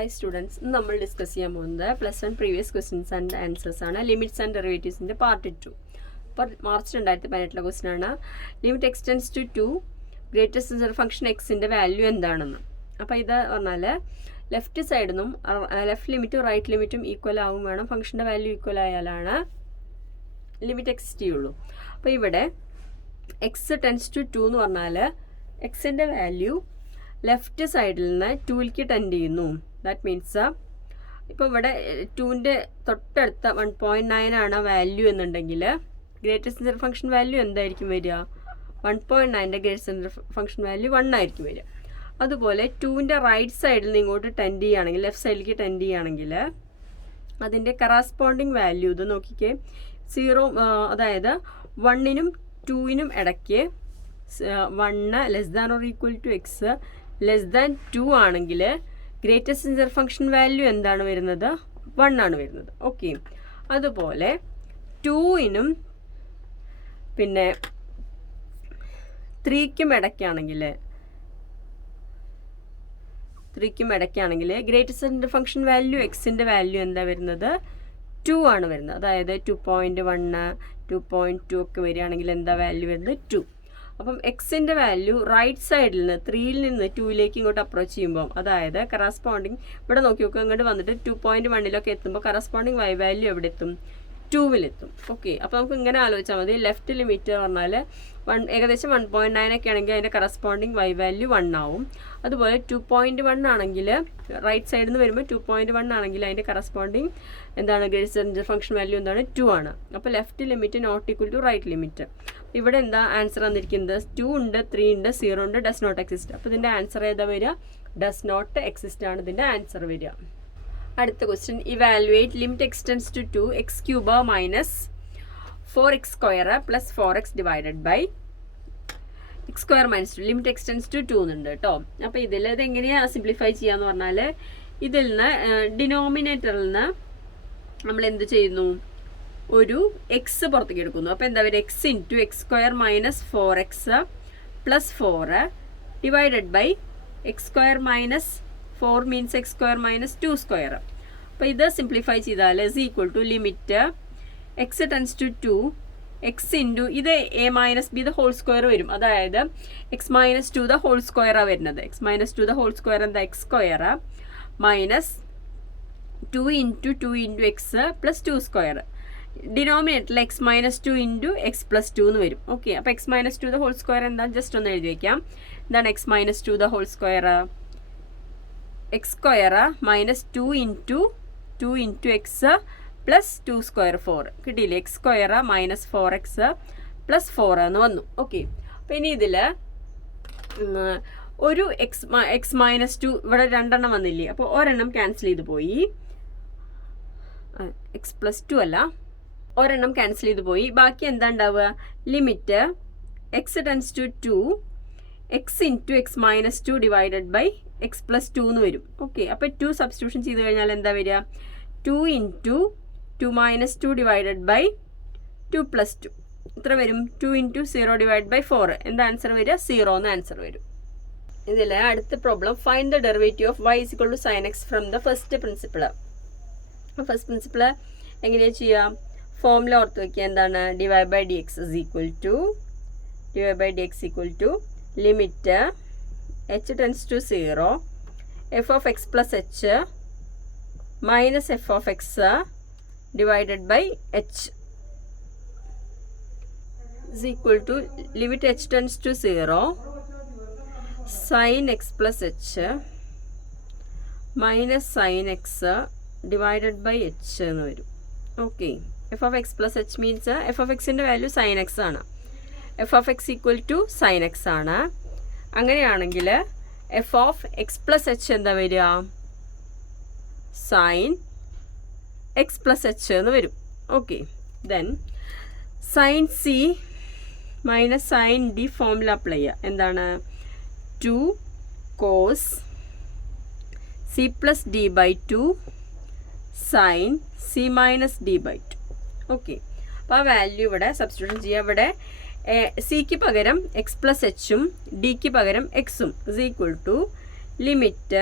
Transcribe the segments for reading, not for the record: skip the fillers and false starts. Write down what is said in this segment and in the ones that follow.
Hi students, നമ്മൾ discuss ചെയ്യാൻ പോകുന്നത് +1 പ്രീവിയസ് ക്വസ്റ്റ്യൻസ് ആൻഡ് ആൻസേഴ്സ് ആണ്. ലിമിറ്റ്സ് ആൻഡ് ഡെറിവേറ്റീവ്സിൻ്റെ പാർട്ട് 2. അപ്പോൾ മാർച്ച് 2018 ക്വസ്റ്റ്യൻ ആണ്. Limit x tends to 2 greatest function എക്സിൻ്റെ വാല്യൂ എന്താണെന്ന്. അപ്പോൾ ഇത് പറഞ്ഞാൽ ലെഫ്റ്റ് സൈഡിൽ നിന്നും ലെഫ്റ്റ് ലിമിറ്റും റൈറ്റ് ലിമിറ്റും ഈക്വൽ ആവും വേണം. ഫംഗ്ഷൻ്റെ വാല്യൂ ഈക്വൽ ആയാലാണ് ലിമിറ്റ് എക്സിസ്റ്റ് ചെയ്യുള്ളൂ. അപ്പോൾ ഇവിടെ എക്സ് ടെൻസ് ടു 2 എന്ന് പറഞ്ഞാൽ എക്സിൻ്റെ വാല്യൂ ലെഫ്റ്റ് സൈഡിൽ നിന്ന് 2ലേക്ക് ടെൻഡ് ചെയ്യുന്നു. ദാറ്റ് മീൻസ് ഇപ്പോൾ ഇവിടെ 2ൻ്റെ തൊട്ടടുത്ത 1.9 ആണ് വാല്യൂ എന്നുണ്ടെങ്കിൽ ഗ്രേറ്റസ്റ്റ് സെൻറ്റർ ഫംഗ്ഷൻ വാല്യൂ എന്തായിരിക്കും വരിക? 1.9ൻ്റെ ഗ്രേറ്റസ്റ്റ് സെൻറ്റർ ഫംഗ്ഷൻ വാല്യൂ 1 ആയിരിക്കും വരിക. അതുപോലെ 2ൻ്റെ റൈറ്റ് സൈഡിൽ നിന്ന് ഇങ്ങോട്ട് ടെൻഡ് ചെയ്യുകയാണെങ്കിൽ, ലെഫ്റ്റ് സൈഡിലേക്ക് ടെൻഡ് ചെയ്യുകയാണെങ്കിൽ അതിൻ്റെ കറസ്പോണ്ടിങ് വാല്യൂ ഇത് നോക്കിക്കേ, 0, അതായത് 1നും 2നും ഇടയ്ക്ക് 1 less than or equal to x less than 2 ആണെങ്കിൽ ഗ്രേറ്റസ്റ്റ് സെൻറ്റർ ഫംഗ്ഷൻ വാല്യൂ എന്താണ് വരുന്നത്? 1 ആണ് വരുന്നത്. ഓക്കെ, അതുപോലെ 2നും പിന്നെ 3ക്കും ഇടയ്ക്കാണെങ്കിൽ ഗ്രേറ്റസ്റ്റ് സെൻറ്റർ ഫംഗ്ഷൻ വാല്യൂ എക്സിൻ്റെ വാല്യൂ എന്താ വരുന്നത്? 2 ആണ് വരുന്നത്. അതായത് 2.1 2.2 ഒക്കെ വരികയാണെങ്കിൽ എന്താ വാല്യൂ വരുന്നത്? 2. അപ്പം എക്സിൻ്റെ വാല്യൂ റൈറ്റ് സൈഡിൽ നിന്ന് 3ൽ നിന്ന് 2ലേക്ക് ഇങ്ങോട്ട് അപ്രോച്ച് ചെയ്യുമ്പോൾ, അതായത് കറസ്പോണ്ടിങ് ഇവിടെ നോക്കി നോക്കുക, ഇങ്ങോട്ട് വന്നിട്ട് 2.1 എത്തുമ്പോൾ കറസ്പോണ്ടിങ് വൈ വാല്യൂ എവിടെ എത്തും? 2-ലെത്തും. ഓക്കെ, അപ്പോൾ നമുക്ക് ഇങ്ങനെ ആലോചിച്ചാൽ മതി. ലെഫ്റ്റ് ലിമിറ്റ് പറഞ്ഞാൽ ഏകദേശം 1.9 ഒക്കെ ആണെങ്കിൽ അതിൻ്റെ കറസ്പോണ്ടിങ് വൈ വാല്യൂ 1 ആവും. അതുപോലെ 2.1 ആണെങ്കിൽ റൈറ്റ് സൈഡിൽ നിന്ന് വരുമ്പോൾ 2.1 ആണെങ്കിൽ അതിൻ്റെ കറസ്പോണ്ടിങ് എന്താണ്? ഗ്രേറ്റസ്റ്റ് സെൻറ്റർ ഫംഗ്ഷൻ വാല്യൂ എന്താണ്? 2 ആണ്. അപ്പോൾ left limit not equal to right limit. ഇവിടെ എന്താ ആൻസർ വന്നിരിക്കുന്നത്? 2 ഉണ്ട്, 3 ഉണ്ട്, 0 ഉണ്ട്, ഡസ് നോട്ട് എക്സിസ്റ്റ്. അപ്പോൾ ഇതിൻ്റെ ആൻസർ ഏതാ വരിക? ഡസ് നോട്ട് എക്സിസ്റ്റ് ആണ് ഇതിൻ്റെ ആൻസർ വരിക. അടുത്ത question, evaluate limit x tends to 2 x cube minus 4x square plus 4x divided by x square minus 2 limit x tends to 2 എന്നുണ്ട് കേട്ടോ. അപ്പോൾ ഇതിൽ ഇത് എങ്ങനെയാണ് സിംപ്ലിഫൈ ചെയ്യാന്ന് പറഞ്ഞാൽ, ഇതിൽ നിന്ന് ഡിനോമിനേറ്ററിൽ നിന്ന് നമ്മൾ എന്ത് ചെയ്യുന്നു? ഒരു എക്സ് പുറത്തേക്ക് എടുക്കുന്നു. അപ്പോൾ എന്താ പറയുക? X into x square minus 4x plus 4 divided by x square minus 4 means x square minus 2 square. അപ്പോൾ ഇത് സിംപ്ലിഫൈ ചെയ്താൽ is equal to limit x tends to 2 x into ഇത് a minus b the whole square വരും. അതായത് x minus 2 the whole സ്ക്വയറാണ് വരുന്നത്. X minus 2 the whole square എന്താ? X square minus 2 into x plus 2 square. ഡിനോമിനേറ്ററിൽ x minus 2 into x plus 2 എന്ന് വരും. Okay, അപ്പോൾ x minus 2 the whole square എന്താ? ജസ്റ്റ് ഒന്ന് എഴുതി വയ്ക്കാം. എന്താണ് x minus 2 the whole square? X square minus 2 into x plus 2 square 4 കിട്ടിയില്ലേ? X square minus 4x plus 4 എന്ന് വന്നു. ഓക്കെ, അപ്പോൾ ഇനി ഇതിൽ ഒരു എക്സ് മൈനസ് 2 ഇവിടെ 2 വന്നില്ലേ? അപ്പോൾ ഒരെണ്ണം ക്യാൻസൽ ചെയ്ത് പോയി. എക്സ് പ്ലസ് 2 അല്ല, ഒരെണ്ണം ക്യാൻസൽ ചെയ്ത് പോയി. ബാക്കി എന്താ ഉണ്ടാവുക? Limit x tends to 2 x into x minus 2 divided by x plus 2 എന്ന് വരും. ഓക്കെ, അപ്പോൾ 2 സബ്സ്റ്റിറ്റ്യൂഷൻ ചെയ്ത് കഴിഞ്ഞാൽ എന്താ വരിക? 2 into 2 minus 2 divided by 2 plus 2 ഇത്ര വരും. 2 ഇൻറ്റു 0 ഡിവൈഡ് ബൈ 4 എന്താ ആൻസർ വരിക? 0 എന്ന് ആൻസർ വരും. ഇതിൽ അടുത്ത problem, find the derivative of y equal to sine x from the first principle. First principle എങ്ങനെയാണ് ചെയ്യാം? ഫോമുല ഓർത്ത് വയ്ക്കുക. എന്താണ്? Divide by d x equal to limit h tends to 0 f of x plus h minus f of x divided by h equal to limit h tends to 0 sine x plus h minus sine x divided by h എന്ന് വരും. Okay, F of x plus h means f of എക്സിൻ്റെ value sine x ആണ്. F of x equal to sine x ആണ്. അങ്ങനെയാണെങ്കിൽ f of x plus h എന്താ വരിക? Sine x plus h എന്ന് വരും. Okay, then sine c minus sine d formula apply ചെയ്യുക. എന്താണ്? 2 cos c plus d by 2 sine c minus d by 2. Okay, അപ്പോൾ ആ വാല്യൂ ഇവിടെ സബ്സ്റ്റിറ്റ്യൂഷൻ ചെയ്യുക. ഇവിടെ സിക്ക് പകരം എക്സ് പ്ലസ് എച്ചും ഡിക്ക് പകരം എക്സും is equal to limit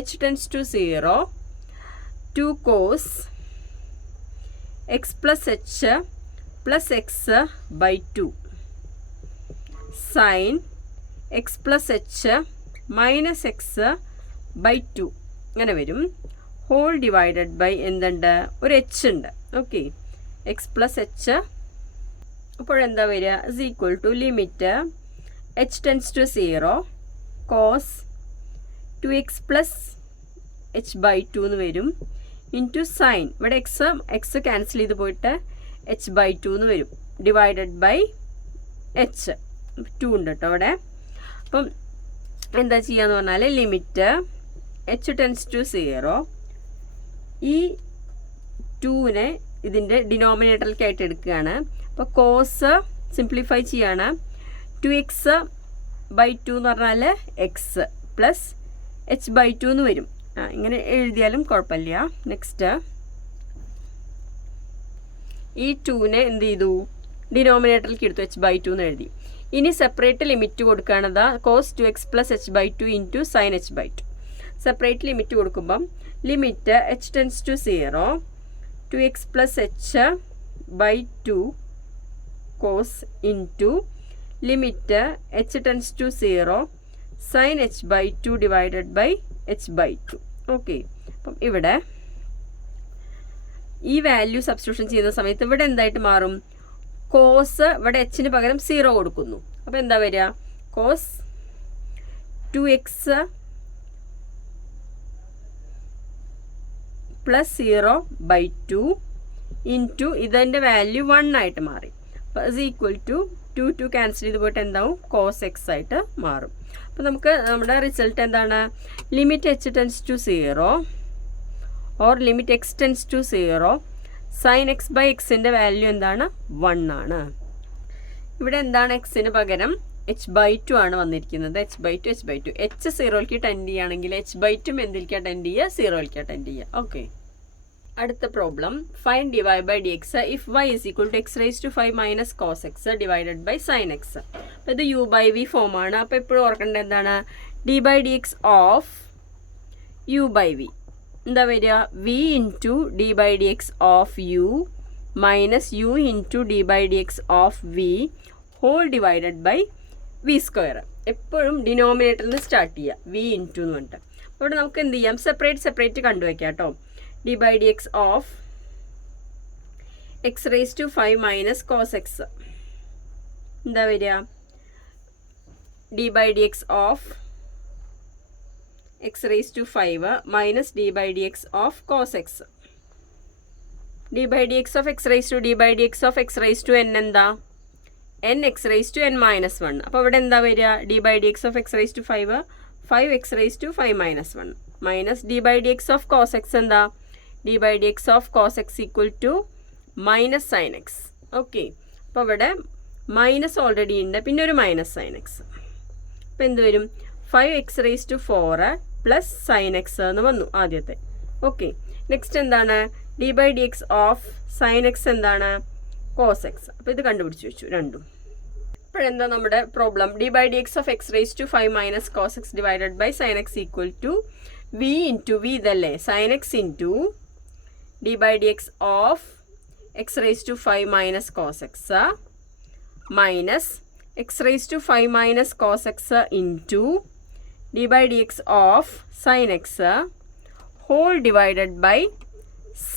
h tends to 0, 2 cos x plus h plus x by 2 sin x plus h minus x by 2 അങ്ങനെ വരും. ഹോൾ ഡിവൈഡഡ് ബൈ എന്തുണ്ട്, ഒരു എച്ച് ഉണ്ട്. Okay, x plus h. അപ്പോഴെന്താ വരിക, is equal to limit h tends to 0 cos 2x plus h by 2 എന്ന് വരും into sine, ഇവിടെ എക്സ് ക്യാൻസൽ ചെയ്ത് പോയിട്ട് എച്ച് ബൈ 2 എന്ന് വരും, ഡിവൈഡഡ് ബൈ എച്ച് 2 ഉണ്ട് കേട്ടോ അവിടെ. അപ്പം എന്താ ചെയ്യാന്ന് പറഞ്ഞാൽ ലിമിറ്റ് എച്ച് ടെൻസ് ടു 0, ഈ 2നെ ഇതിൻ്റെ ഡിനോമിനേറ്ററിലേക്കായിട്ട് എടുക്കുകയാണ്. അപ്പോൾ കോസ് സിംപ്ലിഫൈ ചെയ്യാണ്, 2x ബൈ 2 എന്ന് പറഞ്ഞാൽ എക്സ് പ്ലസ് എച്ച് ബൈ 2 എന്ന് വരും. ഇങ്ങനെ എഴുതിയാലും കുഴപ്പമില്ല. നെക്സ്റ്റ് ഈ 2നെ എന്ത് ചെയ്തു, ഡിനോമിനേറ്ററിലേക്ക് എടുത്തു, എച്ച് ബൈ 2 എന്ന് എഴുതി. ഇനി സെപ്പറേറ്റ് ലിമിറ്റ് കൊടുക്കുകയാണത് cos 2x plus h by 2 into sine h by 2. Separate limit കൊടുക്കുമ്പം limit h tends to 0, 2x plus h by 2 cos into limit h tends to 0 sine h by 2 divided by h by 2. Okay, അപ്പം ഇവിടെ ഈ value substitution ചെയ്യുന്ന സമയത്ത് ഇവിടെ എന്തായിട്ട് മാറും, cos ഇവിടെ എച്ചിന് പകരം 0 കൊടുക്കുന്നു. അപ്പോൾ എന്താ വരിക, cos 2x plus 0 by 2 into ഇതിൻ്റെ വാല്യൂ 1 ആയിട്ട് മാറി. അപ്പോൾ ഇസ് ഈക്വൽ ടു 2 ക്യാൻസൽ ചെയ്ത് പോയിട്ട് എന്താവും, കോസ് എക്സ് ആയിട്ട് മാറും. അപ്പോൾ നമുക്ക് നമ്മുടെ റിസൾട്ട് എന്താണ്, limit h tends to 0 or limit x tends to 0 sine x by എക്സിൻ്റെ വാല്യൂ എന്താണ്, 1 ആണ്. ഇവിടെ എന്താണ്, എക്സിന് പകരം എച്ച് ബൈ 2 ആണ് വന്നിരിക്കുന്നത്. എച്ച് ബൈ 2 എച്ച് 0ലേക്ക് ടെൻഡ് ചെയ്യുകയാണെങ്കിൽ എച്ച് ബൈ 2 എന്തിലേക്കാണ് ടെൻഡ് ചെയ്യുക, 0ലേക്കാണ് ടെൻഡ് ചെയ്യുക. ഓക്കെ, അടുത്ത problem find d y by d x if y is equal to x raise to 5 minus cos x divided by sine x. അപ്പോൾ ഇത് U by V ഫോമാണ്. അപ്പോൾ എപ്പോഴും ഓർക്കേണ്ടത് എന്താണ്, d by d x of u by v എന്താ വരിക, v into d by d x of u minus u into d by d x of v whole divided by v square. എപ്പോഴും ഡിനോമിനേറ്ററിൽ നിന്ന് സ്റ്റാർട്ട് ചെയ്യുക, V into എന്ന് പറഞ്ഞിട്ട്. അവിടെ നമുക്ക് എന്ത് ചെയ്യാം, സെപ്പറേറ്റ് കണ്ടുവയ്ക്കാം കേട്ടോ. D by d x of x raise to 5 minus cos x എന്താ വരിക, d by d x of x raise to 5 minus d by d x of cos x. D by d x of x raise to d by d x of x raise to n എന്താ, n x raise to n minus 1. അപ്പോൾ ഇവിടെ എന്താ വരിക, d by d x of x raise to 5 x raise to 5 minus 1 minus d by d x of cos x എന്താ, d by d x of cos x equal to minus sine x. Okay, അപ്പോൾ ഇവിടെ minus already ഉണ്ട്, പിന്നെ ഒരു minus sine x. അപ്പോൾ എന്ത് വരും, 5 x raise to 4 plus sine x എന്ന് വന്നു ആദ്യത്തെ. ഓക്കെ, നെക്സ്റ്റ് എന്താണ്, d by d x of sine x എന്താണ്, കോസ് എക്സ്. അപ്പോൾ ഇത് കണ്ടുപിടിച്ച് വെച്ചു രണ്ടും. ഇപ്പോഴെന്താ നമ്മുടെ problem, d by d x of x raise to 5 minus cos x divided by sine x equal to v into v ഇതല്ലേ, sine x into d by d x of x raise to 5 minus cos x minus x raise to 5 minus cos x into d by d x of sine x whole divided by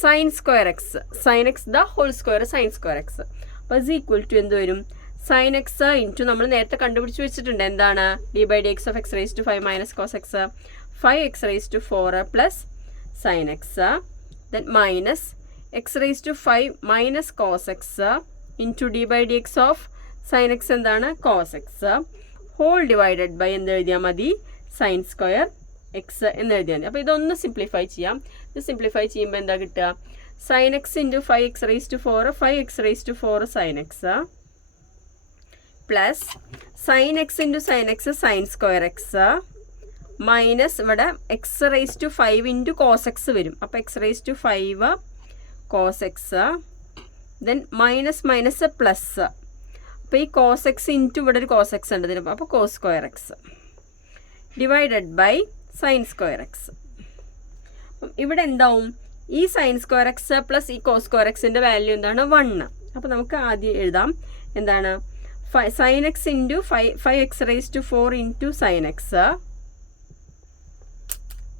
sine square x, sine x the whole square sine square x. അപ്പോൾ is equal to എന്ത് വരും, sign x into നമ്മൾ നേരത്തെ കണ്ടുപിടിച്ച് വെച്ചിട്ടുണ്ട് എന്താണ്, d by d x of x raise to 5 minus cos x 5 x raise to 4 plus sine x then minus x raise to 5 minus cos x into d by d x of sine x എന്താണ്, cos x whole divided by എന്ത് എഴുതിയാൽ മതി, sign square x എന്ന് എഴുതിയാൽ മതി. അപ്പോൾ ഇതൊന്ന് simplify ചെയ്യാം. ഇത് സിംപ്ലിഫൈ ചെയ്യുമ്പോൾ എന്താ കിട്ടുക, sine x into 5 x raise to 4 5 x raise to 4 sine x plus sine x into sine x sine square x minus ഇവിടെ x raise to 5 into cos x വരും. അപ്പോൾ x raise to 5 cos x then minus minus plus. അപ്പോൾ ഈ cos x into ഇവിടെ ഒരു cos X ഉണ്ട് ഇതിന്, അപ്പോൾ cos square x divided by sine square x. ഇവിടെ എന്താവും, ഈ സൈൻ സ്ക്വയർ എക്സ് പ്ലസ് ഈ കോസ് സ്ക്വയർ എക്സിൻ്റെ വാല്യൂ എന്താണ് 1. അപ്പോൾ നമുക്ക് ആദ്യം എഴുതാം എന്താണ് sine x into 5x⁴ into sine x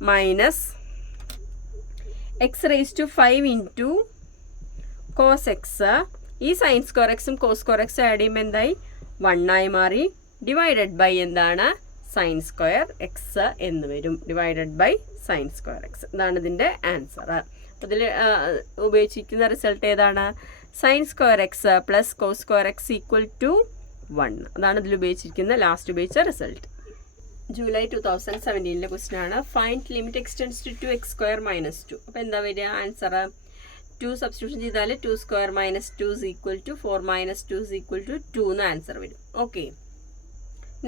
minus x⁵ into cos x. ഈ സൈൻ സ്ക്വയർ എക്സും കോസ് സ്ക്വയർ എക്സും ആഡ് ചെയ്യുമ്പോൾ എന്തായി 1 ആയി മാറി, ഡിവൈഡഡ് ബൈ എന്താണ് സൈൻ സ്ക്വയർ എക്സ് എന്ന് വരും. Divided by sine square x ഇതാണ് ഇതിൻ്റെ ആൻസർ. അപ്പോൾ ഇതിൽ ഉപയോഗിച്ചിരിക്കുന്ന റിസൾട്ട് ഏതാണ്, sine square x plus cos square x equal to 1. അതാണ് ഇതിൽ ഉപയോഗിച്ചിരിക്കുന്ന ലാസ്റ്റ് ഉപയോഗിച്ച റിസൾട്ട്. ജൂലൈ 2017 ക്വസ്റ്റ്യൻ ആണ്. Find limit x tends to 2x² - 2. അപ്പോൾ എന്താ വരിക ആൻസർ, 2 സബ്സ്റ്റിറ്റ്യൂഷൻ ചെയ്താൽ 2² - 2 = 4 - 2 = 2 എന്ന് ആൻസർ വരും. Okay,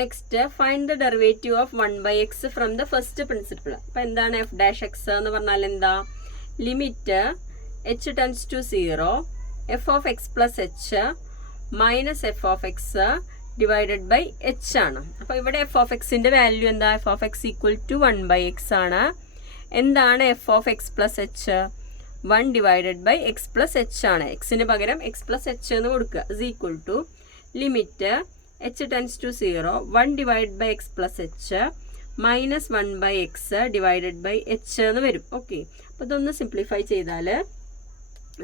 next find the derivative of 1/x from the first principle. അപ്പോൾ എന്താണ് f' x എന്ന് പറഞ്ഞാൽ എന്താ, limit h tends to 0 f(x + h - f(x) divided by h ആണ്. അപ്പോൾ ഇവിടെ f(x)ന്റെ വാല്യൂ എന്താ, f(x = 1/x ആണ്. എന്താണ് f(x + h), 1 divided by x + h ആണ്. എക്സിന് പകരം x + h എന്ന് കൊടുക്കുക. = Limit h tends to 0 1 divide by x + h minus 1/x divided by h എന്ന് വരും. ഓക്കെ, അപ്പോൾ ഇതൊന്ന് സിംപ്ലിഫൈ ചെയ്താൽ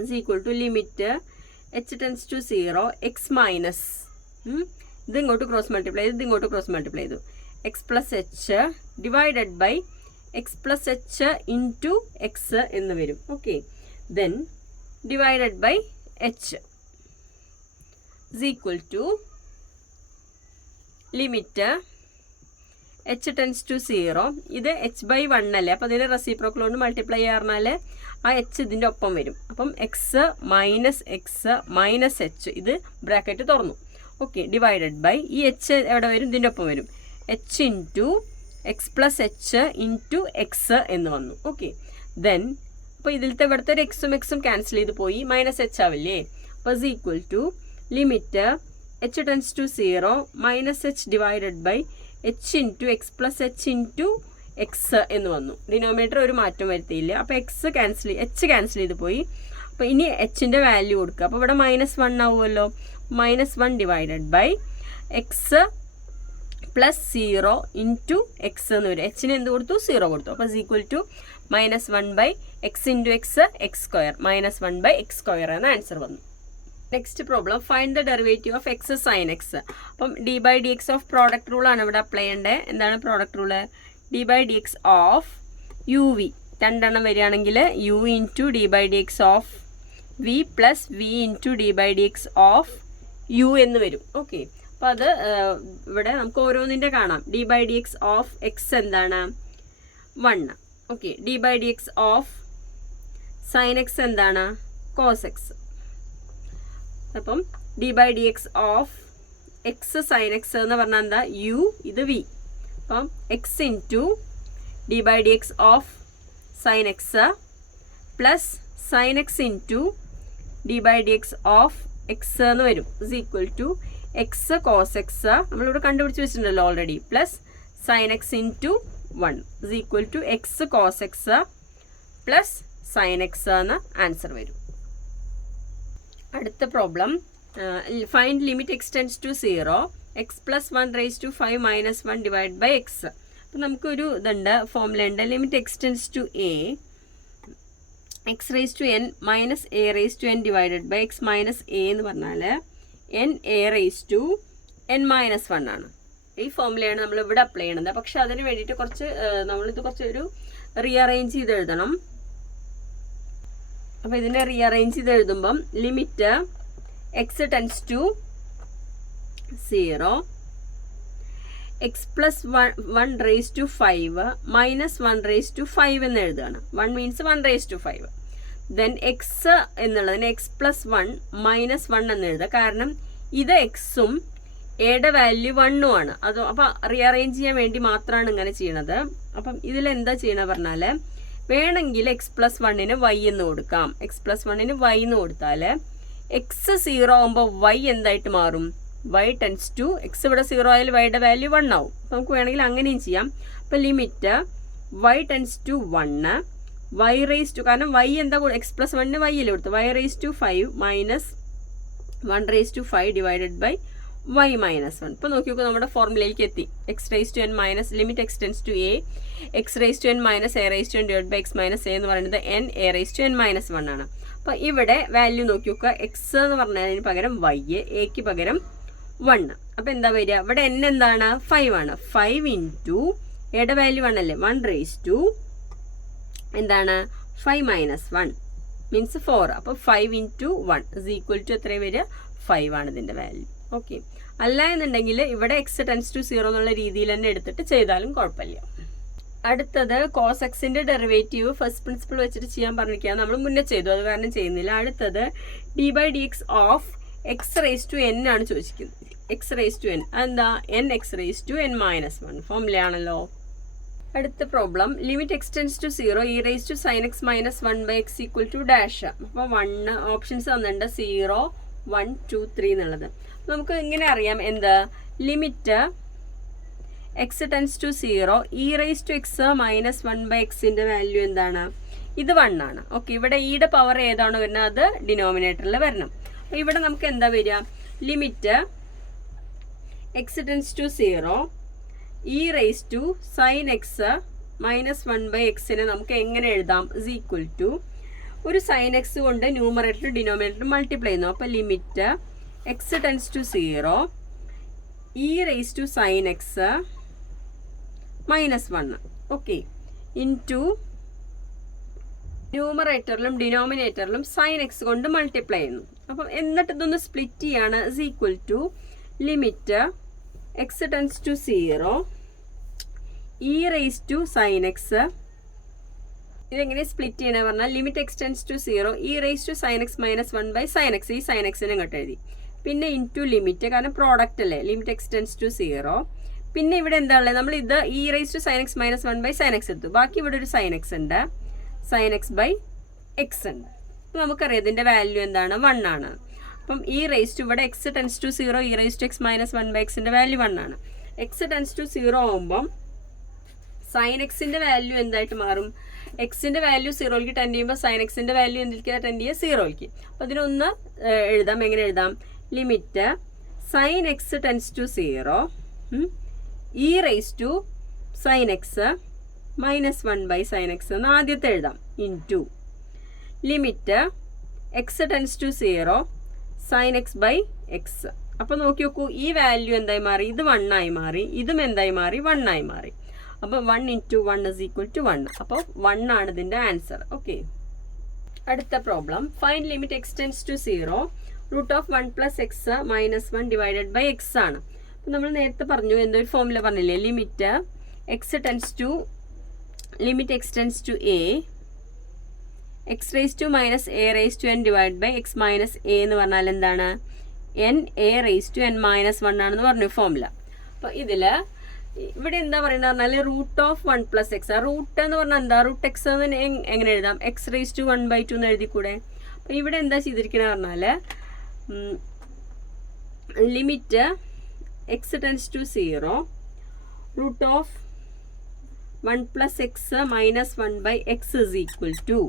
= limit h tends to 0 x minus ഇത് ഇങ്ങോട്ട് ക്രോസ് മൾട്ടിപ്ലൈ ചെയ്തു, ഇത് ഇങ്ങോട്ട് ക്രോസ് മൾട്ടിപ്ലൈ ചെയ്തു, x + h divided by x + h into x എന്ന് വരും. Okay, then divided by h = limit h tends to 0 ഇത് h/1 അല്ലേ, അപ്പോൾ ഇതിൻ്റെ റെസിപ്രോക്കൽ കൊണ്ട് മൾട്ടിപ്ലൈ ചെയ്യാറുണ്ടാൽ ആ h ഇതിൻ്റെ ഒപ്പം വരും. അപ്പം x മൈനസ് h ഇത് ബ്രാക്കറ്റ് തുറന്നു. ഓക്കെ, ഡിവൈഡഡ് ബൈ ഈ h എവിടെ വരും, ഇതിൻ്റെ ഒപ്പം വരും, h into x + h into x എന്ന് വന്നു. ഓക്കെ, ദെൻ അപ്പോൾ ഇതിലത്തെ ഇവിടുത്തെ ഒരു എക്സും എക്സും ക്യാൻസൽ ചെയ്ത് പോയി, -h ആവില്ലേ. അപ്പോൾ = limit h tends to 0 -h divided by h into x + h into x എന്ന് വന്നു. ഡിനോമിനേറ്റർ ഒരു മാറ്റം വരുത്തിയില്ല. അപ്പോൾ h ക്യാൻസൽ ചെയ്ത് പോയി. അപ്പോൾ ഇനി hൻ്റെ വാല്യൂ കൊടുക്കുക. അപ്പോൾ ഇവിടെ -1 ആവുമല്ലോ, -1 divided by x + 0 into x എന്ന് വരും. hന് എന്ത് കൊടുത്തു, 0 കൊടുത്തു. അപ്പോൾ = -1/x ഇൻറ്റു x² -1/x² എന്ന ആൻസർ വന്നു. Next problem, find the derivative of x sin x. അപ്പം d/dx ഓഫ് പ്രോഡക്റ്റ് റൂളാണ് ഇവിടെ അപ്ലൈ ചെയ്യേണ്ടത്. എന്താണ് product rule, d/dx of uv രണ്ടെണ്ണം വരികയാണെങ്കിൽ u into d/dx of v plus v into d/dx of u എന്ന് വരും. ഓക്കെ, അപ്പോൾ അത് ഇവിടെ നമുക്ക് ഓരോന്നിൻ്റെ കാണാം. d/dx ഓഫ് x എന്താണ് 1. Okay, d/dx of sin x എന്താണ് cos x. അപ്പം d/dx of x sin x എന്ന് പറഞ്ഞാൽ എന്താ, u ഇത് v. അപ്പം x into d/dx of sin x plus sin x into d/dx of x എന്ന് വരും. = x cos x നമ്മളിവിടെ കണ്ടുപിടിച്ച് വെച്ചിട്ടുണ്ടല്ലോ already, plus sin x into 1 = x cos x plus sin x എന്ന ആൻസർ വരും. അടുത്ത problem, find limit x tends to 0 x + 1⁵ - 1 divide by x. അപ്പോൾ നമുക്കൊരു ഇതുണ്ട്, ഫോർമുല ഉണ്ട്, limit x tends to a x⁻n - a⁻n divided by x - a എന്ന് പറഞ്ഞാൽ n⁻n-1 ആണ്. ഈ ഫോർമുലയാണ് നമ്മൾ ഇവിടെ അപ്ലൈ ചെയ്യണത്. പക്ഷെ അതിന് വേണ്ടിയിട്ട് നമ്മളിത് കുറച്ചൊരു റീഅറേഞ്ച് ചെയ്ത് എഴുതണം. അപ്പോൾ ഇതിനെ റീഅറേഞ്ച് ചെയ്ത് എഴുതുമ്പം limit x tends to 0 x + 1⁵ - 1⁵ എന്ന് എഴുതുകയാണ്. 1 മീൻസ് 1⁵. ദെൻ x എന്നുള്ളതിന് x + 1 - 1 എന്ന് എഴുതുക. കാരണം ഇത് എക്സും എയുടെ വാല്യൂ 1 ആണ്. അപ്പോൾ റീഅറേഞ്ച് ചെയ്യാൻ വേണ്ടി മാത്രമാണ് ഇങ്ങനെ ചെയ്യണത്. അപ്പം ഇതിലെന്താ ചെയ്യണത് പറഞ്ഞാൽ, വേണമെങ്കിൽ x + 1-ന് y എന്ന് കൊടുക്കാം. x + 1-ന് y എന്ന് കൊടുത്താൽ x 0 ആകുമ്പോൾ y എന്തായിട്ട് മാറും, y ടെൻഡ്സ് ടു x ഇവിടെ 0 ആയാൽ yയുടെ വാല്യൂ 1 ആവും. നമുക്ക് വേണമെങ്കിൽ അങ്ങനെയും ചെയ്യാം. അപ്പോൾ limit y tends to 1 y raise to, കാരണം y എന്താ എക്സ് പ്ലസ് 1 y അല്ലേ കൊടുത്തു, y raise to 5 minus 1 raise to 5 divided by y minus 1. ഇപ്പോൾ നോക്കി നോക്കുക, നമ്മുടെ ഫോർമുലയിലേക്ക് എത്തി. X raise to n minus limit x tends to a x raise to n minus a raise to n divide by x minus a എന്ന് പറയുന്നത് n a raise to n minus 1 ആണ്. അപ്പോൾ ഇവിടെ വാല്യൂ നോക്കി നോക്കുക, X എന്ന് പറഞ്ഞതിന് പകരം y, എക്ക് പകരം 1. അപ്പോൾ എന്താ വരിക, ഇവിടെ n എന്താണ് 5 ആണ്. 5 ഇൻറ്റു എയുടെ വാല്യൂ 1 അല്ലേ, 1 റേസ് ടു എന്താണ് 5 മൈനസ് 1 മീൻസ് 4. അപ്പോൾ 5 ഇൻറ്റു 1 ഇസ് ഈക്വൽ ടു എത്ര വരിക, 5 ആണ് ഇതിൻ്റെ വാല്യൂ. ഓക്കെ, അല്ല എന്നുണ്ടെങ്കിൽ ഇവിടെ എക്സ് ടെൻസ് ടു 0 എന്നുള്ള രീതിയിൽ തന്നെ എടുത്തിട്ട് ചെയ്താലും കുഴപ്പമില്ല. അടുത്തത് കോസ് എക്സിൻ്റെ ഡെറിവേറ്റീവ് ഫസ്റ്റ് പ്രിൻസിപ്പിൾ വെച്ചിട്ട് ചെയ്യാൻ പറഞ്ഞിരിക്കുക, നമ്മൾ മുന്നേ ചെയ്തു, അത് കാരണം ചെയ്യുന്നില്ല. അടുത്തത് d by d x of x raise to n ആണ് ചോദിച്ചിരിക്കുന്നത്. എക്സ് റേസ് ടു എൻ അതെന്താ, n x raise to n minus 1 ഫോർമുലയാണല്ലോ. അടുത്ത problem limit x tends to 0 e raise to sine x minus 1 by x equal to dash. അപ്പോൾ 1 options തന്നിട്ടുണ്ട്, 0 1 2 3 എന്നുള്ളത്. നമുക്ക് ഇങ്ങനെ അറിയാം, എന്താ limit x tends to 0 e raise to x minus 1 by എക്സിൻ്റെ വാല്യൂ എന്താണ്, ഇത് 1 ആണ്. ഓക്കെ, ഇവിടെ ഇയുടെ പവർ ഏതാണോ വരുന്നത് അത് ഡിനോമിനേറ്ററിൽ വരണം. അപ്പോൾ ഇവിടെ നമുക്ക് എന്താ വരിക, limit x tends to 0 e raise to sine x minus 1 by എക്സിനെ നമുക്ക് എങ്ങനെ എഴുതാം, ഇസ് ഈക്വൽ ടു ഒരു സൈൻ എക്സ് കൊണ്ട് ന്യൂമറേറ്റർ ഡിനോമിനേറ്റർ മൾട്ടിപ്ലൈ ചെയ്യുന്നു. അപ്പോൾ limit x tends to 0 e raise to sine x minus 1 okay into ന്യൂമറേറ്ററിലും ഡിനോമിനേറ്ററിലും സൈൻ എക്സ് കൊണ്ട് മൾട്ടിപ്ലൈ ചെയ്യുന്നു. അപ്പം എന്നിട്ട് ഇതൊന്ന് സ്പ്ലിറ്റ് ചെയ്യാണ്, is equal to limit x tends to 0 e raise to sine x. ഇതെങ്ങനെ സ്പ്ലിറ്റ് ചെയ്യണേ പറഞ്ഞാൽ limit x tends to 0 e raise to sine x minus 1 by sine x, ഈ സൈൻ എക്സിനെ ഇങ്ങോട്ട് എഴുതി, പിന്നെ ഇൻറ്റു ലിമിറ്റ്, കാരണം പ്രോഡക്റ്റ് അല്ലേ, ലിമിറ്റ് എക്സ് ടെൻസ് ടു 0. പിന്നെ ഇവിടെ എന്താ ഉള്ളത്, നമ്മൾ ഇത് e raise to sine x minus 1 by sine x എടുത്തു, ബാക്കി ഇവിടെ ഒരു സൈൻ എക്സ് ഉണ്ട്, സൈൻ എക്സ് ബൈ എക്സ് ഉണ്ട്. അപ്പോൾ നമുക്കറിയാം ഇതിൻ്റെ വാല്യൂ എന്താണ്, 1 ആണ്. അപ്പം ഇ റേസ് ടു ഇവിടെ x tends to 0 e raise to x minus 1 by എക്സിൻ്റെ വാല്യൂ 1 ആണ്. എക്സ് ടെൻസ് ടു 0 ആകുമ്പം സൈൻ എക്സിൻ്റെ വാല്യൂ എന്തായിട്ട് മാറും, എക്സിൻ്റെ വാല്യൂ 0ലേക്ക് ടെൻഡ് ചെയ്യുമ്പോൾ സൈൻ എക്സിൻ്റെ വാല്യൂ എന്തിലേക്ക് ടെൻഡ് ചെയ്യുക, 0ലേക്ക്. അപ്പോൾ അതിനൊന്ന് എഴുതാം, എങ്ങനെ എഴുതാം, limit sine x tends to 0 e raise to sine x minus 1 by sine x എന്ന് ആദ്യത്തെ എഴുതാം, into limit x tends to 0 sine x by x. അപ്പോൾ നോക്കി നോക്കൂ, ഈ വാല്യൂ എന്തായി മാറി, ഇത് 1 ആയി മാറി, ഇതും എന്തായി മാറി, 1 ആയി മാറി. അപ്പോൾ 1 ഇൻറ്റു 1 ഇസ് ഈക്വൽ ടു 1. അപ്പോൾ 1 ആണ് ഇതിൻ്റെ ആൻസർ. ഓക്കെ, അടുത്ത problem find limit x tends to 0 root of 1 plus x minus 1 divided by x ആണ്. അപ്പോൾ നമ്മൾ നേരത്തെ പറഞ്ഞു, എന്തൊരു ഫോർമുല പറഞ്ഞില്ലേ, limit x tends to limit x tends to a x raise to minus a raise to n divide by x minus a എന്ന് പറഞ്ഞാൽ എന്താണ്, n a raise to n minus 1 ആണെന്ന് പറഞ്ഞു ഫോർമുല. അപ്പോൾ ഇതിൽ ഇവിടെ എന്താ പറയുന്നത് പറഞ്ഞാൽ root of 1 plus x, root എന്ന് പറഞ്ഞാൽ എന്താ, റൂട്ട് എക്സ് എന്ന് എങ്ങനെ എഴുതാം, എക്സ് റേസ് ടു 1 ബൈ 2 എന്ന് എഴുതിക്കൂടെ. അപ്പോൾ ഇവിടെ എന്താ ചെയ്തിരിക്കുന്നത് പറഞ്ഞാൽ limit x tends to 0 root of 1 plus x minus 1 by x is equal to,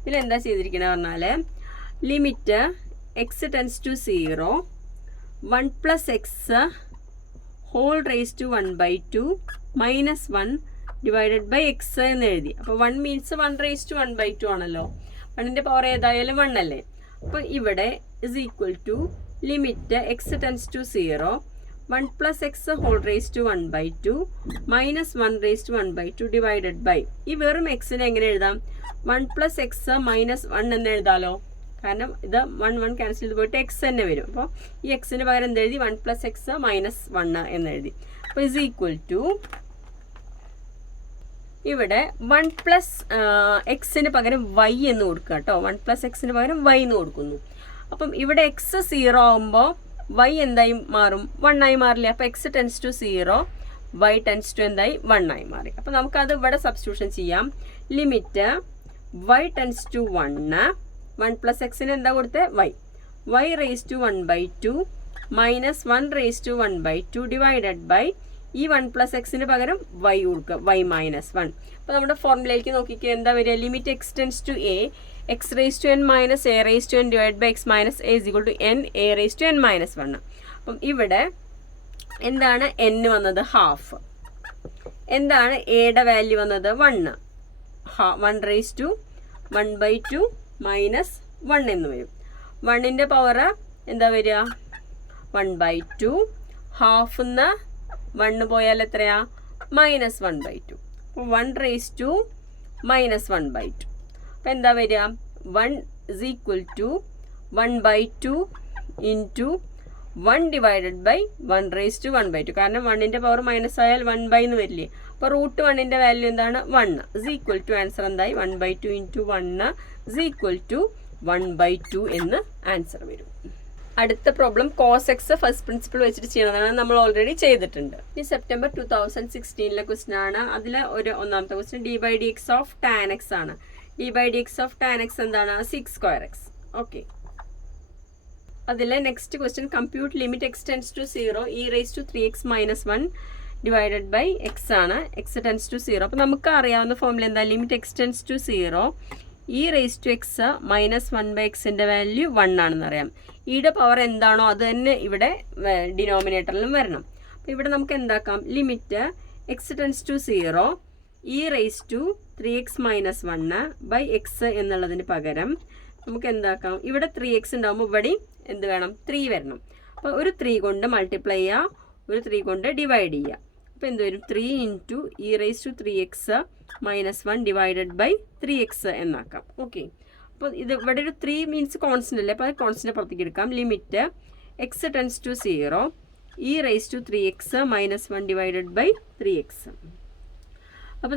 ഇതിലെന്താ ചെയ്തിരിക്കുന്നത് പറഞ്ഞാൽ limit x tends to 0 1 plus x whole raise to 1 by 2 minus 1 divided by x എന്ന് എഴുതി. അപ്പോൾ 1 മീൻസ് 1 റേസ് ടു 1 ബൈ 2 ആണല്ലോ, 1ൻ്റെ power ഏതായാലും 1 അല്ലേ. അപ്പോൾ ഇവിടെ is equal to limit x tends to 0 1 plus x whole raise to 1 by 2 minus 1 raise to 1 by 2 divided by, ഈ വെറും എക്സിനെ എങ്ങനെ എഴുതാം, 1 പ്ലസ് എക്സ് മൈനസ് 1 എന്ന് എഴുതാലോ, കാരണം ഇത് 1 1 ക്യാൻസൽ ചെയ്ത് പോയിട്ട് എക്സ് തന്നെ വരും. അപ്പോൾ ഈ എക്സിന് പകരം എന്തെഴുതി, 1 പ്ലസ് എക്സ് മൈനസ് 1 എന്നെഴുതി. അപ്പോൾ ഇസ് ഈക്വൽ ടു ഇവിടെ 1 പ്ലസ് എക്സിന് പകരം വൈ എന്ന് കൊടുക്കുക കേട്ടോ, 1 പ്ലസ് എക്സിന് പകരം വൈ എന്ന് കൊടുക്കുന്നു. അപ്പം ഇവിടെ എക്സ് 0 ആകുമ്പോൾ വൈ എന്തായി മാറും, 1 ആയി മാറില്ലേ. അപ്പോൾ x tends to 0 y tends to എന്തായി 1 ആയി മാറി. അപ്പോൾ നമുക്കത് ഇവിടെ സബ്സ്റ്റിറ്റ്യൂഷൻ ചെയ്യാം, limit y tends to 1 plus എക്സിന് എന്താ കൊടുത്തത്, y raise to 1 by 2 minus 1 raise to 1 by 2 divided by ഈ 1 പ്ലസ് എക്സിന് പകരം വൈ കൊടുക്കുക, വൈ മൈനസ് 1. അപ്പോൾ നമ്മുടെ ഫോർമുലയിലേക്ക് നോക്കിക്കുക എന്താ വരിക, limit x tends to a x raise to n minus a raise to n divide by x minus a is equal to n a raise to n minus 1. അപ്പം ഇവിടെ എന്താണ് N വന്നത്, half. എന്താണ് എയുടെ വാല്യൂ വന്നത്, 1. 1 raise to 1/2 minus 1 എന്ന് വരും. 1ൻ്റെ power എന്താ വരിക, 1/2. ഹാഫിന്ന് 1 പോയാൽ എത്രയാ, മൈനസ് 1/2. അപ്പോൾ 1 റേസ് ടു മൈനസ് 1/2. അപ്പോൾ എന്താ വരിക, 1 is equal to 1/2 into 1 divided by 1 raise to 1/2. കാരണം 1ൻ്റെ പവർ മൈനസ് ആയാൽ 1/, എന്ന് വരില്ലേ. അപ്പോൾ റൂട്ട് 1ൻ്റെ വാല്യൂ എന്താണ്, 1 ഇസ് ഈക്വൽ ടു ആൻസർ എന്തായി, 1/2 ഇൻറ്റു 1 ഇസ് ഈക്വൽ ടു 1/2 എന്ന് ആൻസർ വരും. അടുത്ത problem cos x first principle വെച്ചിട്ട് ചെയ്യുന്നതാണ്, നമ്മൾ ഓൾറെഡി ചെയ്തിട്ടുണ്ട്. ഈ സെപ്റ്റംബർ 2016 ക്വസ്റ്റ്യൻ ആണ്. അതിൽ ഒന്നാമത്തെ question d/dx of tan x ആണ്. d/dx ഓഫ് tan x എന്താണ്, 6² x. ഓക്കെ, അതിലെ next question compute limit x tends to 0 e raise to 3x minus 1 divided by x ആണ്. X tends to 0. അപ്പോൾ നമുക്ക് അറിയാവുന്ന ഫോർമുല എന്താ, limit x tends to 0 e raise to x minus 1/xൻ്റെ value 1 ആണെന്ന് അറിയാം. ഇയുടെ പവർ എന്താണോ അത് തന്നെ ഇവിടെ ഡിനോമിനേറ്ററിലും വരണം. അപ്പോൾ ഇവിടെ നമുക്ക് എന്താക്കാം, limit x tends to 0 e raise to 3x minus 1 by x എന്നുള്ളതിന് പകരം നമുക്ക് എന്താക്കാം, ഇവിടെ 3x ഉണ്ടാകുമ്പോൾ ഇവിടെ എന്ത് വേണം, 3 വരണം. അപ്പോൾ ഒരു 3 കൊണ്ട് മൾട്ടിപ്ലൈ ചെയ്യുക, ഒരു 3 കൊണ്ട് ഡിവൈഡ് ചെയ്യുക. അപ്പോൾ എന്ത് വരും, 3 into e raise to 3x minus 1 divided by 3x എന്നാക്കാം. ഓക്കെ, അപ്പോൾ ഇത് ഇവിടെ ഒരു 3 മീൻസ് കോൺസ്റ്റൻ്റ് അല്ലേ, അപ്പോൾ അത് കോൺസ്റ്റൻ്റ് പുറത്തേക്ക് എടുക്കാം. Limit x tends to 0 e raise to 3x minus 1 divided by 3x. അപ്പോൾ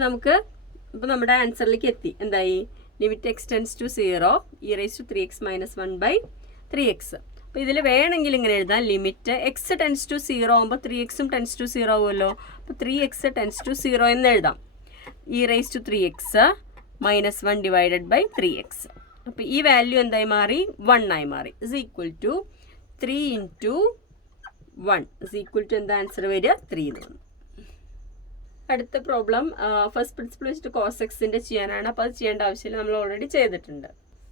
നമ്മുടെ ആൻസറിലേക്ക് എത്തി. എന്തായി, limit x tends to 0 e raise to 3x minus 1 by 3x. അപ്പോൾ ഇതിൽ വേണമെങ്കിൽ ഇങ്ങനെ എഴുതാം, ലിമിറ്റ് എക്സ് ടെൻസ് ടു 0 ആകുമ്പോൾ 3xും ടെൻസ് ടു 0 ആവുമല്ലോ. അപ്പോൾ 3x ടെൻസ് ടു 0 എന്ന് എഴുതാം. E raise to 3x minus 1 divided by 3x. അപ്പോൾ ഈ വാല്യൂ എന്തായി മാറി, 1 ആയി മാറി. Is equal to 3 into 1 is equal to എന്താ ആൻസർ വരിക, 3 എന്ന് വന്നു. അടുത്ത പ്രോബ്ലം ഫസ്റ്റ് പ്രിൻസിപ്പിൾ വെച്ചിട്ട് കോസ് എക്സിൻ്റെ ചെയ്യാനാണ്. അപ്പോൾ അത് ചെയ്യേണ്ട ആവശ്യമില്ല, നമ്മൾ ഓൾറെഡി ചെയ്തിട്ടുണ്ട്.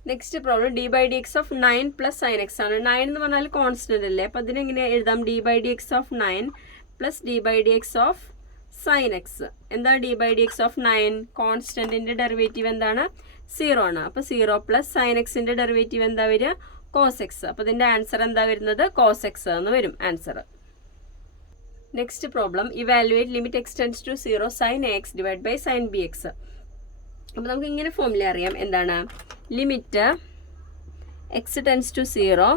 Next problem d/dx of 9 plus sine x ആണ്. 9 എന്ന് പറഞ്ഞാൽ കോൺസ്റ്റൻ്റ് അല്ലേ, അപ്പോൾ അതിനെങ്ങനെ എഴുതാം, d/dx of 9 plus d/dx of sine x. എന്താ d/dx ഓഫ് 9, കോൺസ്റ്റൻറ്റിൻ്റെ ഡെറിവേറ്റീവ് എന്താണ്, 0 ആണ്. അപ്പോൾ 0 പ്ലസ് സൈൻ എക്സിൻ്റെ ഡെറിവേറ്റീവ് എന്താ വരിക, കോസ് എക്സ്. അപ്പോൾ ഇതിൻ്റെ ആൻസർ എന്താ വരുന്നത്, കോസ് എക്സ് എന്ന് വരും answer. Next problem evaluate limit x tends to 0 sine x divide by sine b x. അപ്പോൾ നമുക്ക് ഇങ്ങനെ ഫോർമുല അറിയാം, എന്താണ്, limit x tends to 0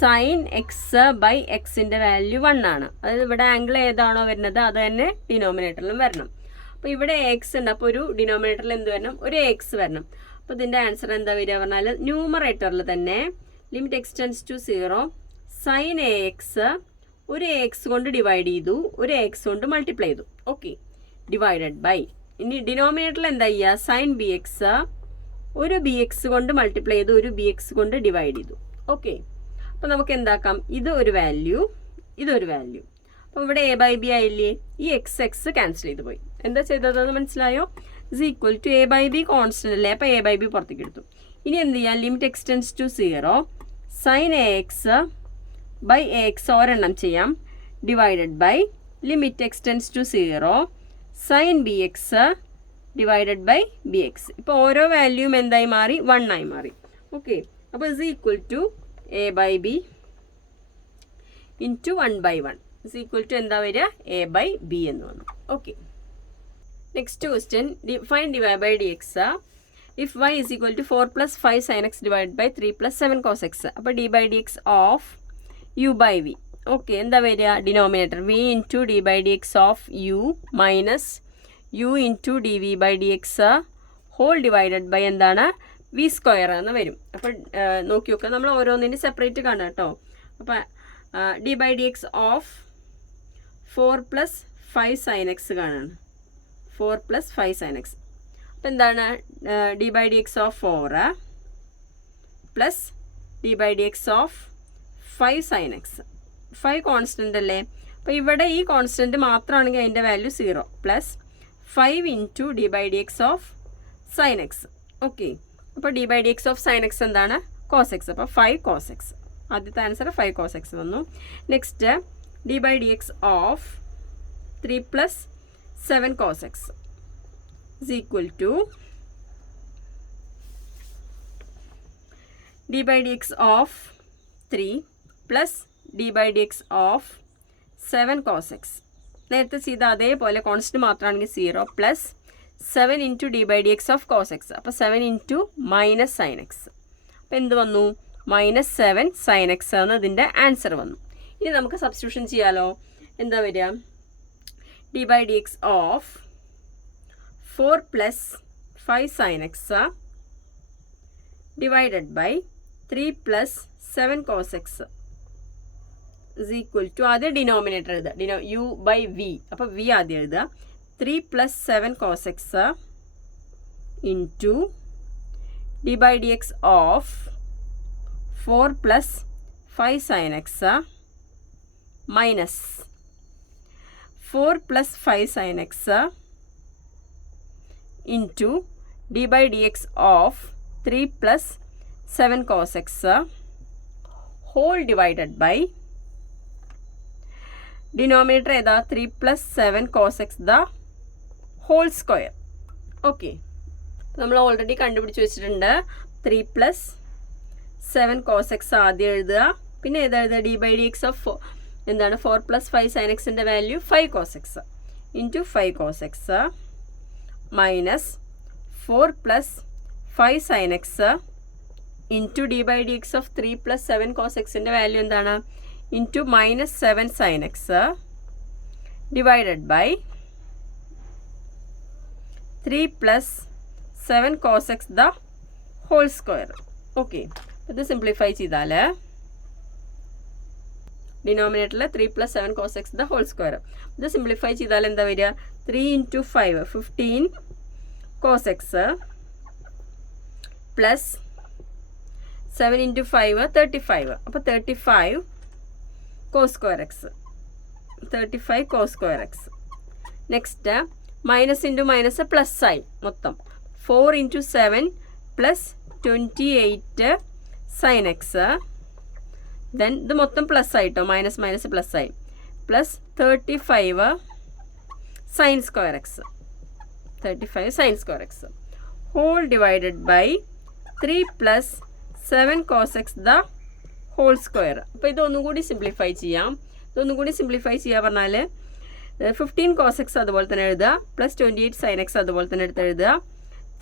sine x by എക്സിൻ്റെ വാല്യൂ 1 ആണ്. അതായത് ഇവിടെ ആംഗിൾ ഏതാണോ വരുന്നത് അത് തന്നെ ഡിനോമിനേറ്ററിലും വരണം. അപ്പോൾ ഇവിടെ എക്സ് ഉണ്ട്, അപ്പോൾ ഒരു ഡിനോമിനേറ്ററിൽ എന്ത് വരണം, ഒരു എക്സ് വരണം. അപ്പോൾ ഇതിൻ്റെ ആൻസർ എന്താ വരിക പറഞ്ഞാൽ, ന്യൂമറേറ്ററിൽ തന്നെ limit x tends to 0 sine a x ഒരു എക്സ് കൊണ്ട് ഡിവൈഡ് ചെയ്തു, ഒരു എക്സ് കൊണ്ട് മൾട്ടിപ്ലൈ ചെയ്തു. ഓക്കെ, ഡിവൈഡഡ് ബൈ, ഇനി ഡിനോമിനേറ്ററിൽ എന്താ ചെയ്യുക, സൈൻ ബി എക്സ് ഒരു ബി എക്സ് കൊണ്ട് മൾട്ടിപ്ലൈ ചെയ്തു, ഒരു ബി എക്സ് കൊണ്ട് ഡിവൈഡ് ചെയ്തു. ഓക്കെ, അപ്പോൾ നമുക്ക് എന്താക്കാം, ഇത് ഒരു വാല്യൂ, ഇതൊരു വാല്യൂ. അപ്പോൾ ഇവിടെ എ ബൈ ബി ആയില്ലേ, ഈ എക്സ് ക്യാൻസൽ ചെയ്ത് പോയി. എന്താ ചെയ്തതെന്ന് മനസ്സിലായോ, is equal to a by b constant അല്ലേ, അപ്പോൾ എ ബൈ ബി പുറത്തേക്ക് എടുത്തു. ഇനി എന്ത് ചെയ്യാം, limit x tends to 0 sine a x by a x ഒരെണ്ണം ചെയ്യാം, divided by limit x tends to 0 sine b x divided by b x. ഇപ്പോൾ ഓരോ വാല്യൂവും എന്തായി മാറി, 1 ആയി മാറി. ഓക്കെ, അപ്പോൾ is equal to a by b into 1/1 is equal to എന്താ വരിക, എ ബൈ ബി എന്ന് വന്നു. Okay, next question find dy by dx if y is equal to 4 plus 5 sin x divided by 3 plus 7 cos x. അപ്പോൾ d/dx of u by v. Okay, എന്താ വരിക, denominator v into d/dx of u minus u into dv by dx whole divided by എന്താണ്, v square എന്ന് വരും. അപ്പോൾ നോക്കി നോക്കുക, നമ്മൾ ഓരോന്നിനും സെപ്പറേറ്റ് കാണാം കേട്ടോ. അപ്പോൾ d/dx of 4 plus 5 sin x കാണാണ്, 4 plus 5 sin x. അപ്പോൾ എന്താണ്, d/dx of 4 plus d/dx of 5 sin x. 5 constant അല്ലേ, അപ്പോൾ ഇവിടെ ഈ കോൺസ്റ്റൻറ്റ് മാത്രമാണെങ്കിൽ അതിൻ്റെ value 0 plus 5 into d by d x of sine x. Okay, അപ്പോൾ d by d x of sine x എന്താണ്? Cos x. അപ്പോൾ 5 കോസ് എക്സ്. ആദ്യത്തെ ആൻസർ 5 കോസ് എക്സ് വന്നു. Next d by d x of 3 plus 7 cos x is equal to d by dx of 3 plus d by dx of 7 cos x. നേരത്തെ ചെയ്ത അതേപോലെ constant മാത്രമാണെങ്കിൽ 0 plus 7 into d by d x of cos x. അപ്പോൾ 7 into minus sine x. അപ്പോൾ എന്ത് വന്നു? -7 sign X എന്നതിൻ്റെ answer വന്നു. ഇനി നമുക്ക് സബ്സ്റ്റിറ്റ്യൂഷൻ ചെയ്യാലോ. എന്താ വരിക? D by d x of 4 plus 5 sin x divided by 3 plus 7 cos x is equal to ആദ്യം ഡിനോമിനേറ്റർ എഴുതുക, u by v. അപ്പോൾ v ആദ്യം എഴുതുക. 3 plus 7 cos x into d by dx of 4 plus 5 sin x minus 4 plus 5 sin x into d by dx of 3 plus 7 cos x whole divided by denominator ഏതാ? 3 plus 7 cos x the whole square. Okay, നമ്മൾ already കണ്ടുപിടിച്ച് വെച്ചിട്ടുണ്ട്. 3 plus 7 cos x ആദ്യം എഴുതുക. പിന്നെ ഏതാ എഴുതുക? D by d x of എന്താണ്? 4 plus 5 sin x ൻ്റെ value 5 cos x into 5 cos x minus 4 plus 5 sin x into d by dx of 3 plus 7 cos x ൻ്റെ വാല്യൂ എന്താണ്? into minus 7 sin x divided by 3 plus 7 cos x the whole square. Okay, ഇത് simplify ചെയ്താൽ ഡിനോമിനേറ്ററിൽ 3 plus 7 cos x the whole square. ഇത് simplify ചെയ്താൽ എന്താ വരിക? 3 into 5 15 cos x plus 7 into 5 35. അപ്പോൾ 35 cos square x. 35 cos square x. Next minus into minus plus ആയി മൊത്തം. 4 into 7 plus 28 sin x. Then ഇത് മൊത്തം പ്ലസ് ആയിട്ടോ, മൈനസ് മൈനസ് പ്ലസ് ആയി. Plus 35 sin square x. 35 sin square x whole divided by 3 plus 7 cos x the whole square. അപ്പോൾ ഇതൊന്നും കൂടി simplify ചെയ്യാം. പറഞ്ഞാൽ 15 cos x അതുപോലെ തന്നെ എഴുതുക, പ്ലസ് 28 sin x അതുപോലെ തന്നെ എടുത്ത് എഴുതുക.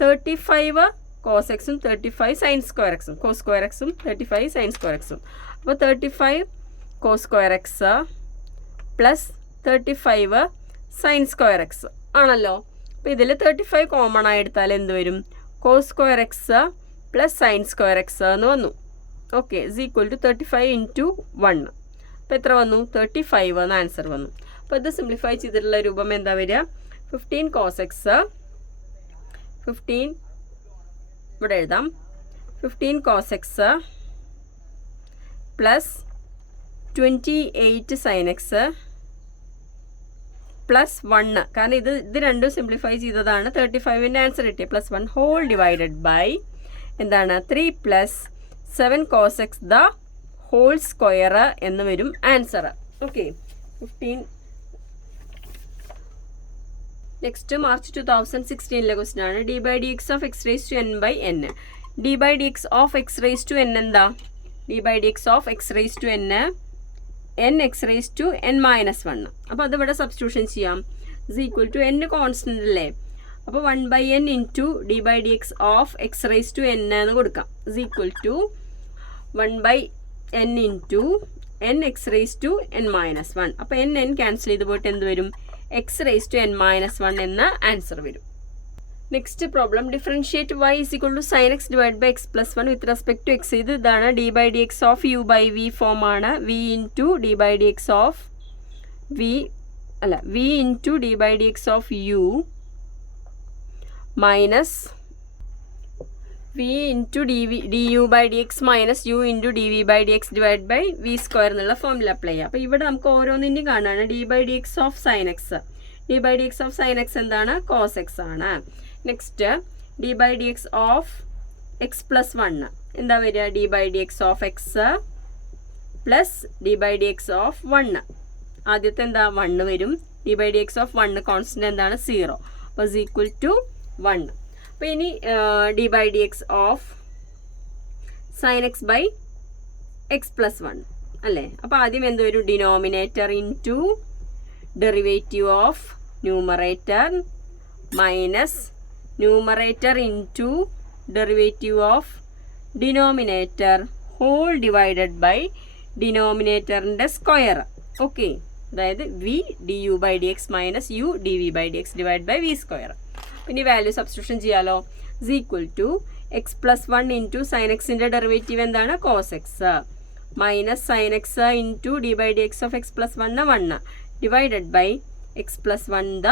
35 cos x ഉം 35 sin square x ഉം, cos square x ഉം 35 sin square x ഉം. അപ്പോൾ 35 cos square x plus 35 sin square x ആണല്ലോ. അപ്പോൾ ഇതിൽ 35 കോമൺ ആയി എടുത്താൽ എന്ത് വരും? cos square x plus sin square x എന്ന് വന്നു. Okay, is equal to 35 into 1. അപ്പോൾ എത്ര വന്നു? 35 എന്ന് ആൻസർ വന്നു. അപ്പോൾ ഇത് സിംപ്ലിഫൈ ചെയ്തിട്ടുള്ള രൂപം എന്താ വരിക? 15 cos x 15 ഇവിടെ എഴുതാം. 15 cos x plus 28 sin x plus 1, കാരണം ഇത് രണ്ടും സിംപ്ലിഫൈ ചെയ്തതാണ്. 35ൻ്റെ ആൻസർ കിട്ടിയ പ്ലസ് 1 ഹോൾ ഡിവൈഡഡ് ബൈ എന്താണ്? 3 plus 7 cos x the whole square എന്ന് വരും answer. Okay, 15. Next March 2016 question ആണ്. D by d x of x raise to n by n. D by d x of x raise to n എന്താ? D by d x of x raise to n n x raise to n minus 1. അപ്പോൾ അതിവിടെ substitution ചെയ്യാം. Is equal to n constant അല്ലേ? അപ്പോൾ 1 by n into d by d x of x raise to n എന്ന് കൊടുക്കാം. Is equal to 1 by n into n x raise to n minus 1. അപ്പോൾ n cancel ചെയ്ത് പോയിട്ട് എന്ത് വരും? X raise to n minus 1 എന്ന answer വരും. Next problem, differentiate y is equal to sine x divide by x plus 1 with respect to x. ഇതാണ് d by d x of u by v form ആണ്. V into d by d x of v into d by d x of u minus v into d u by d x minus u into d v by d x divide by v square എന്നുള്ള ഫോമിൽ apply ചെയ്യാം. അപ്പോൾ ഇവിടെ നമുക്ക് ഓരോന്നിൻ്റെയും കാണുകയാണ് d by d x of sine x. D by d x of sine x എന്താണ്? Cos x ആണ്. Next d by d x of x plus 1 എന്താ വരിക? D by d x of x plus d by d x of 1. ആദ്യത്തെ എന്താ? 1 വരും. D by d x of 1 constant എന്താണ്? 0. അപ്പോൾ is equal to 1. അപ്പോൾ ഇനി d by d x of sine x by x plus 1 അല്ലേ? അപ്പോൾ ആദ്യം എന്ത് വരും? Denominator into derivative of numerator minus numerator into derivative of denominator whole divided by ഡിനോമിനേറ്ററിൻ്റെ സ്ക്വയർ. ഓക്കെ, അതായത് v d u by d x minus u d v by d x divide by v square. പിന്നെ value substitution ചെയ്യാലോ. Is equal to x plus 1 into sine എക്സിൻ്റെ derivative എന്താണ്? Cos x minus sine x into d by d x of x plus 1 divided by x plus 1 the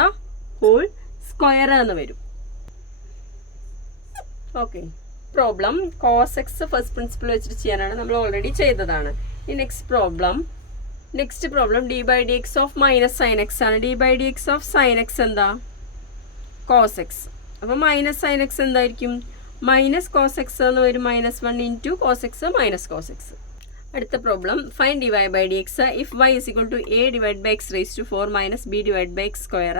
whole square എന്ന് വരും. Okay, problem cos x first principle വെച്ചിട്ട് ചെയ്യാനാണ്, നമ്മൾ already ചെയ്തതാണ്. ഈ next problem d by d x of minus sine x ആണ്. D by d x of sine x എന്താ? Cos x. അപ്പോൾ മൈനസ് സൈൻ എക്സ് എന്തായിരിക്കും? മൈനസ് കോസ് എക്സ് എന്ന് വരും. -1 into cos x minus cos x. അടുത്ത problem find d y by d x if y is equal to a divide by x raise to 4 minus b divide by x square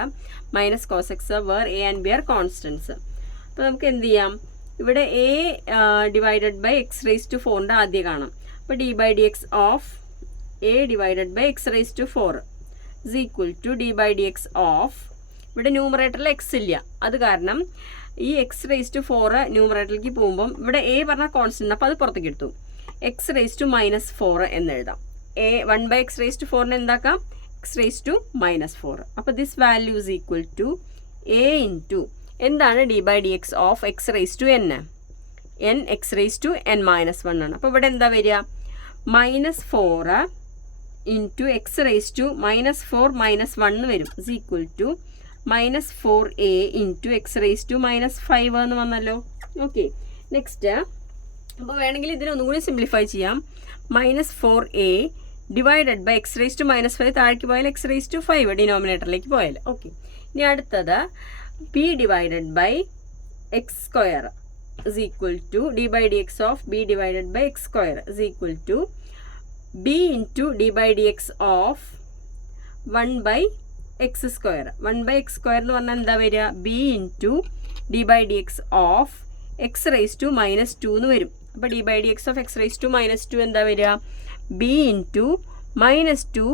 minus cos x where a and b are constants. അപ്പോൾ നമുക്ക് എന്ത് ചെയ്യാം? ഇവിടെ a divided by x raise to 4ൻ്റെ ആദ്യം കാണാം. അപ്പോൾ d by d x of a divided by x raise to 4 is equal to d by d x of, ഇവിടെ ന്യൂമറേറ്ററിൽ എക്സ് ഇല്ല, അത് കാരണം ഈ എക്സ് റേസ് ടു 4 ന്യൂമറേറ്ററിലേക്ക് പോകുമ്പം ഇവിടെ എ പറഞ്ഞ കോൺസ്റ്റന്റ്, അപ്പോൾ അത് പുറത്തേക്ക് എടുത്തു. എക്സ് റേസ് ടു -4 എന്നെഴുതാം. 1 ബൈ എക്സ് റേസ് ടു 4 എന്താക്കാം? X raise to -4. അപ്പോൾ this value is equal to a into എന്താണ്? D by d x of x raise to n x raise to n-1 ആണ്. അപ്പോൾ ഇവിടെ എന്താ വരിക? -4 ഇൻറ്റു എക്സ് റേസ് ടു -4 -1 വരും. Is equal to -4a into x raise to -5 എന്ന് വന്നല്ലോ. Okay, next അപ്പോൾ വേണമെങ്കിൽ ഇതിനൊന്നും കൂടി സിംപ്ലിഫൈ ചെയ്യാം. -4a divided by x raise to -5 താഴേക്ക് പോയാൽ എക്സ് റേസ് ടു 5 ഡിനോമിനേറ്ററിലേക്ക് പോയാൽ. ഓക്കെ, ഇനി അടുത്തത് b divided by x square is equal to d by d x of b divided by x square is equal to b into d by d x of 1 by x square. 1 by x square എന്ന് പറഞ്ഞാൽ എന്താ വരിക? b into d by d x of x raise to -2 എന്ന് വരും. അപ്പോൾ d by d x of x raise to -2 എന്താ വരിക? b into -2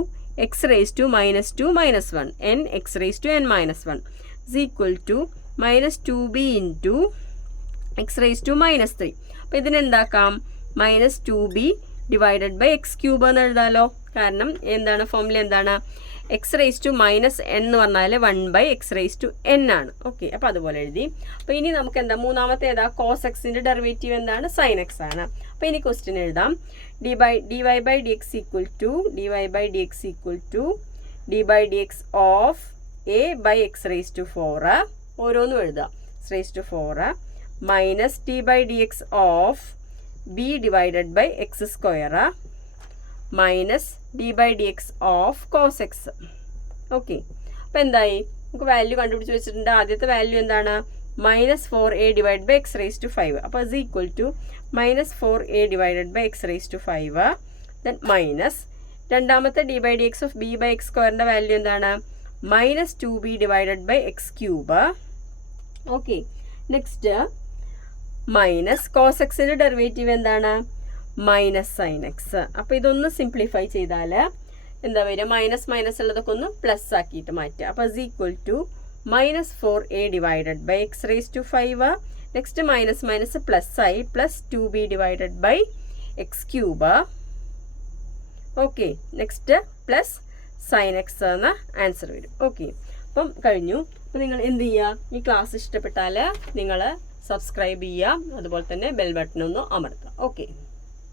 x raise to -2 -1 n x raise to n-1 is equal to -2b into x raise to -3. അപ്പോൾ ഇതിനെന്താക്കാം? -2b divided by x cube എന്ന് എഴുതാമല്ലോ. കാരണം എന്താണ്? Formula എന്താണ്? X raise to -n എന്ന് പറഞ്ഞാൽ 1 by x raise to n ആണ്. ഓക്കെ, അപ്പോൾ അതുപോലെ എഴുതി. അപ്പോൾ ഇനി നമുക്ക് എന്താ? മൂന്നാമത്തെ ഏതാ? കോസ് എക്സിൻ്റെ ഡെറിവേറ്റീവ് എന്താണ്? സൈൻ എക്സ് ആണ്. അപ്പോൾ ഇനി ക്വസ്റ്റ്യൻ എഴുതാം. D y by d x equal to d by d x of a by x raise to 4 ഓരോന്നും എഴുതാം. X raise to 4 minus d by d x of b divided by x square minus d by d x of cos x. Okay, അപ്പോൾ എന്തായി? നമുക്ക് value കണ്ടുപിടിച്ച് വെച്ചിട്ടുണ്ട്. ആദ്യത്തെ value എന്താണ്? -4a divide by x raise to 5. അപ്പോൾ is equal to -4a divided by x raise to 5 then minus രണ്ടാമത്തെ d by d x of b by x സ്ക്വയറിൻ്റെ വാല്യൂ എന്താണ്? -2b divided by x cube. Okay, next minus cos എക്സിൻ്റെ derivative എന്താണ്? -sin x. അപ്പോൾ ഇതൊന്ന് simplify ചെയ്താൽ എന്താ വരിക? മൈനസ് ഉള്ളതൊക്കെ ഒന്ന് പ്ലസ് ആക്കിയിട്ട് മാറ്റുക. അപ്പോൾ is equal to -4a divided by x raise to 5. Next minus plus ആയി +2b divided by x cube. Okay, next plus sin x എന്ന ആൻസർ വരും. ഓക്കെ, അപ്പം കഴിഞ്ഞു. അപ്പോൾ നിങ്ങൾ എന്ത് ചെയ്യുക? ഈ ക്ലാസ് ഇഷ്ടപ്പെട്ടാൽ നിങ്ങൾ സബ്സ്ക്രൈബ് ചെയ്യുക, അതുപോലെ തന്നെ ബെൽ ബട്ടൺ ഒന്ന് അമർത്തുക. ഓക്കെ.